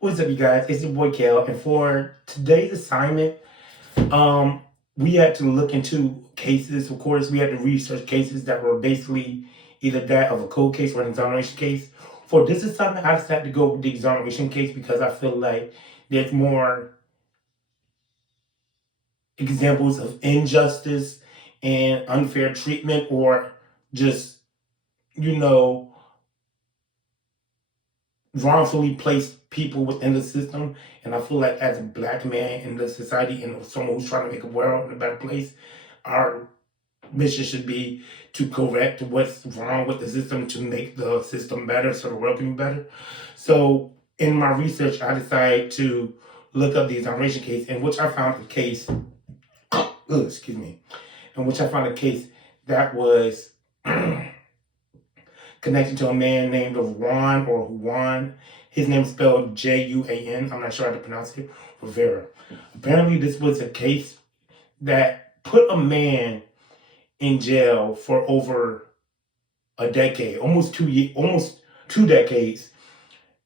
What's up, you guys? It's your boy Kel, and for today's assignment, um, we had to look into cases. Of course, we had to research cases that were basically either that of a cold case or an exoneration case. For this assignment, I decided to go with the exoneration case because I feel like there's more examples of injustice and unfair treatment, or just you know wrongfully placed people within the system. And I feel like as a black man in the society and someone who's trying to make a world a better place, our mission should be to correct what's wrong with the system to make the system better so the world can be better. So in my research, I decided to look up the exoneration case, in which I found a case, excuse me, in which I found a case that was connected to a man named Juan or Juan. His name is spelled Juan. I'm not sure how to pronounce it. Rivera. Apparently, this was a case that put a man in jail for over a decade, almost 2 decades,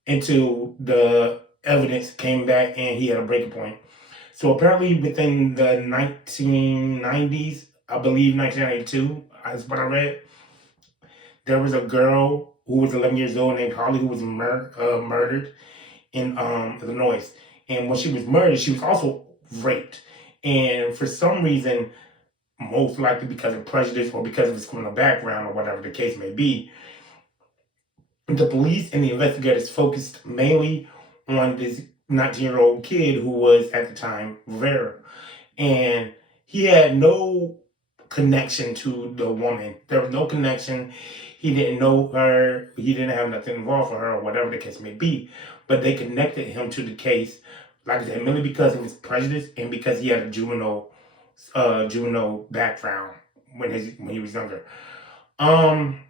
until the evidence came back and he had a breaking point. So apparently, within the 1990s, I believe 1992, is what I read, there was a girl who was 11 years old named Holly who was murdered in Illinois. And when she was murdered, she was also raped. And for some reason, most likely because of prejudice or because of his criminal background or whatever the case may be, the police and the investigators focused mainly on this 19-year-old kid who was at the time Rivera. And he had no connection to the woman. There was no connection. He didn't know her. He didn't have nothing involved for her or whatever the case may be. But they connected him to the case, like I said, mainly because of his prejudice and because he had a juvenile background when he was younger. Um,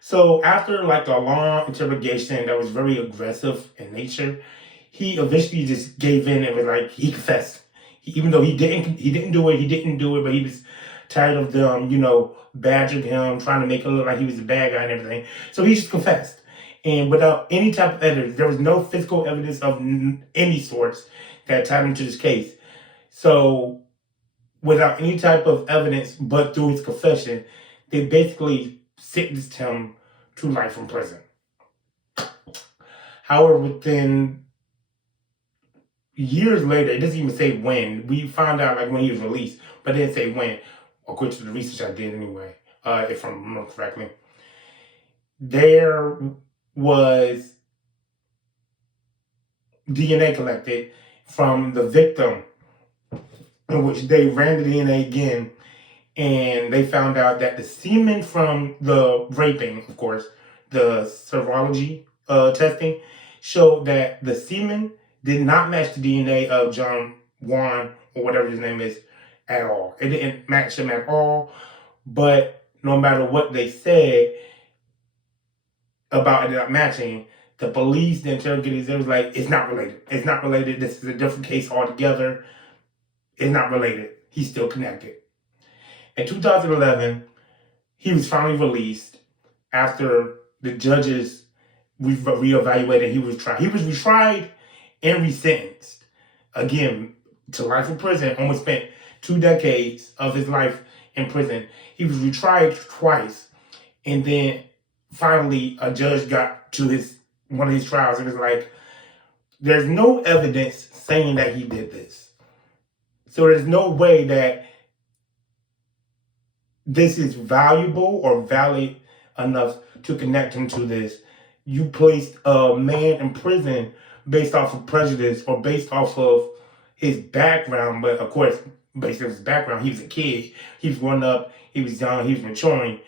so after like a long interrogation that was very aggressive in nature, he eventually just gave in and was like he confessed. Even though he didn't do it, but he was tired of them, badgering him, trying to make it look like he was the bad guy and everything. So he just confessed, and without any type of evidence, there was no physical evidence of any sorts that tied him to this case. So without any type of evidence, but through his confession, they basically sentenced him to life in prison. However, within years later, it doesn't even say when. We found out like when he was released, but it didn't say when, according to the research I did anyway, if I remember correctly. There was DNA collected from the victim, in which they ran the DNA again, and they found out that the semen from the raping, of course, the serology testing, showed that the semen did not match the DNA of John Juan, or whatever his name is, at all. It didn't match him at all. But no matter what they said about it not matching, the police, the interrogators, they was like, it's not related. It's not related. This is a different case altogether. It's not related. He's still connected. In 2011, he was finally released after the judges reevaluated. He was tried. He was retried and resentenced again to life in prison. Almost spent 2 decades of his life in prison. He was retried twice, and then finally a judge got to one of his trials and was like, "There's no evidence saying that he did this, so there's no way that this is valuable or valid enough to connect him to this. You placed a man in prison based off of prejudice or based off of his background, but of course, based on his background, he was a kid. He was growing up, he was young, he was maturing.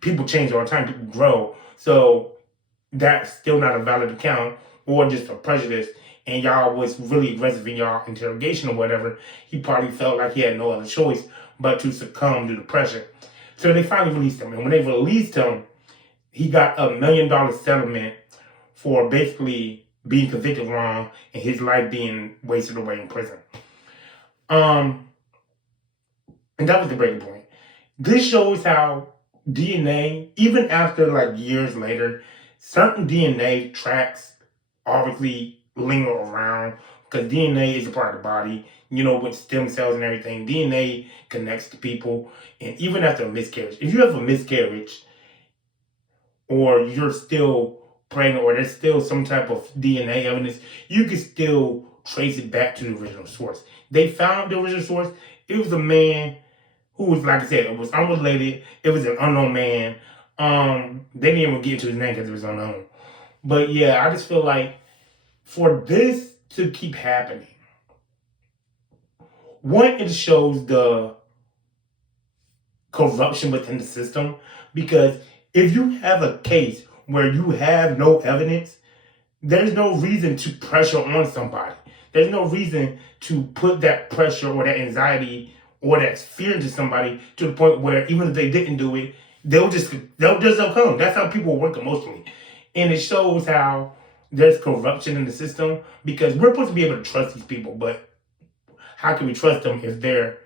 People change all the time, people grow. So that's still not a valid account or just a prejudice. And y'all was really aggressive in y'all interrogation or whatever. He probably felt like he had no other choice but to succumb to the pressure. So they finally released him. And when they released him, he got $1 million settlement for basically being convicted wrong and his life being wasted away in prison. And that was the breaking point. This shows how DNA, even after like years later, certain DNA tracks obviously linger around because DNA is a part of the body. You know, with stem cells and everything, DNA connects to people. And even after a miscarriage, if you have a miscarriage or you're still pregnant or there's still some type of DNA evidence, you can still trace it back to the original source. They found the original source. It was a man who was, like I said, it was unrelated. It was an unknown man. They didn't even get to his name because it was unknown. But yeah, I just feel like for this to keep happening, one, it shows the corruption within the system. Because if you have a case where you have no evidence, there's no reason to pressure on somebody. There's no reason to put that pressure or that anxiety or that fear into somebody to the point where even if they didn't do it, they'll come. That's how people work emotionally. And it shows how there's corruption in the system because we're supposed to be able to trust these people, but how can we trust them if they're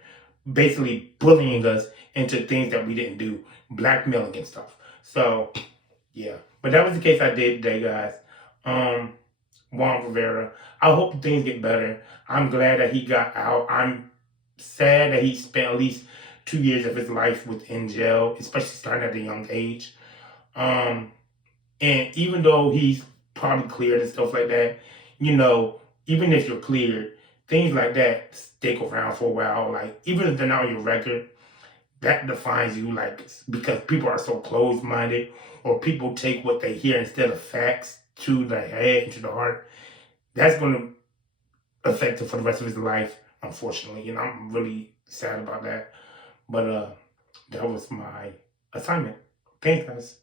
basically bullying us into things that we didn't do, blackmailing and stuff? So yeah, but that was the case I did today, guys. Juan Rivera. I hope things get better. I'm glad that he got out. I'm sad that he spent at least 2 years of his life within jail, especially starting at a young age. Um, and even though he's probably cleared and stuff like that, you know, even if you're cleared, things like that stick around for a while. Like, even if they're not on your record, that defines you, like, because people are so closed-minded or people take what they hear instead of facts to the head and to the heart. That's going to affect him for the rest of his life, unfortunately. And I'm really sad about that. But that was my assignment. Thanks, guys.